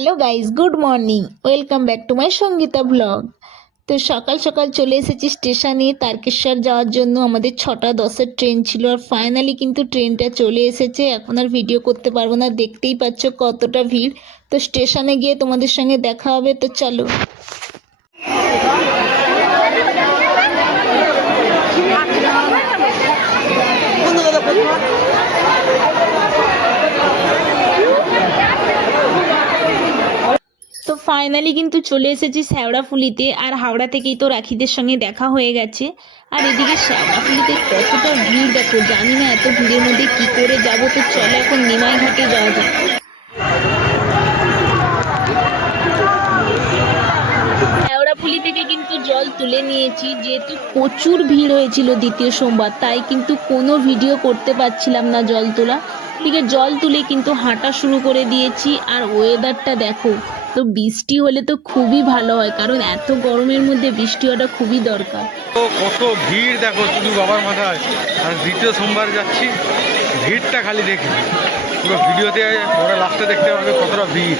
Hello guys, good morning. Welcome back to my Sangeeta blog. তো সকাল সকাল চলে এসেছি স্টেশনে তারকেশ্বর যাওয়ার জন্য। আমাদের 6:10-এর ট্রেন ছিল, আর ফাইনালি কিন্তু ট্রেনটা চলে এসেছে। এখন আর ভিডিও করতে পারবো না, দেখতেই পাচ্ছ কতটা ভিড়। তো স্টেশনে গিয়ে তোমাদের সঙ্গে দেখা হবে, তো চলো। তো ফাইনালি কিন্তু চলে এসেছি শেওড়াফুলিতে, আর হাওড়া থেকেই তো রাখিদের সঙ্গে দেখা হয়ে গেছে। আর এদিকে শেওড়াফুলিতে কতটা ভিড় দেখো, জানি না এত ভিড়ের মধ্যে কি করে যাব। তো চলো এখন নিমাই ঘাটে যাওয়া যাক। শেওড়াফুলি থেকে কিন্তু জল তুলে নিয়েছি, যেহেতু প্রচুর ভিড় হয়েছিল দ্বিতীয় সোমবার, তাই কিন্তু কোনো ভিডিও করতে পারছিলাম না জল তোলা। এদিকে জল তুলে কিন্তু হাঁটা শুরু করে দিয়েছি। আর ওয়েদারটা দেখো, তো বৃষ্টি হলে তো খুবই ভালো হয়, কারণ এত গরমের মধ্যে বৃষ্টি হওয়াটা খুবই দরকার। তো কত ভিড় দেখো শুধু বাবার মাথায়। আর দ্বিতীয় সোমবার যাচ্ছি, ভিড়টা খালি দেখি, পুরো ভিডিওতে পরে লাস্টে দেখতে পাবে কতটা ভিড়।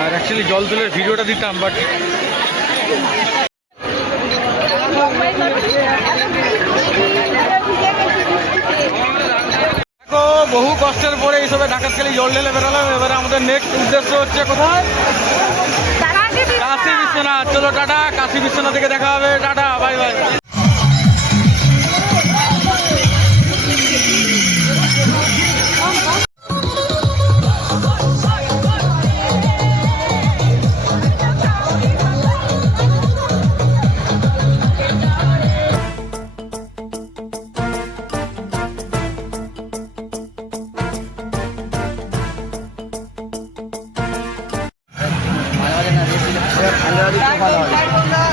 আর অ্যাকচুয়ালি জল তুলের ভিডিওটা দিতাম, বাট দেখো বহু কষ্টের পরে এইসবে ডাকাতখালি জল ঢেলে বেরোলাম। এবারে আমাদের নেক্সট উদ্দেশ্য হচ্ছে কোথায়? কাশী বিশ্বনাথ। চলো টাটা, কাশী বিশ্বনাথ থেকে দেখা হবে। Tata, bye bye. ভালো